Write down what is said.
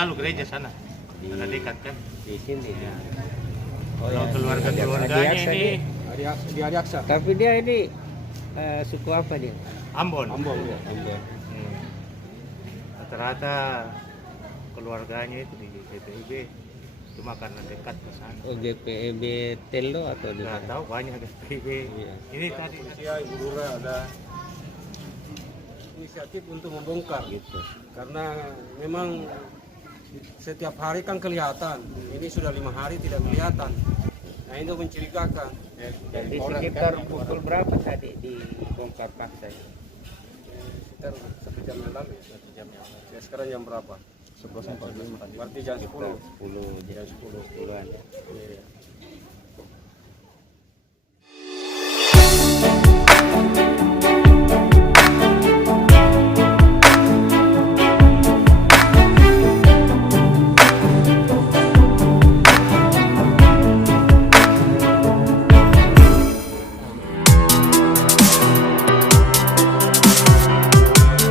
selalu gereja sana. Ada dekat kan? Di sini. Ya. Oh, Kalau ya. keluarganya Adiaksa ini Di Adiaksa. Tapi dia ini suku apa dia? Ambon. Ambon ya. Ambon. Rata-rata keluarganya itu di GPIB, cuma karena dekat ke sana. Oh, GPEB Telo atau di Nggak mana? tahu banyak GPIB. Iya. Ini tadi Polisia Ibu Lura ada inisiatif untuk membongkar Gitu. karena memang setiap hari kan kelihatan. Ini sudah 5 hari tidak kelihatan. Nah itu mencurigakan. Jadi sekitar pukul berapa tadi dibongkar paksa? Sekitar 1 jam yang lalu. 1 jam yang lalu. Ya, sekarang jam berapa? 11.45. Berarti jam 10. 10 jam 10-10-an. Iya.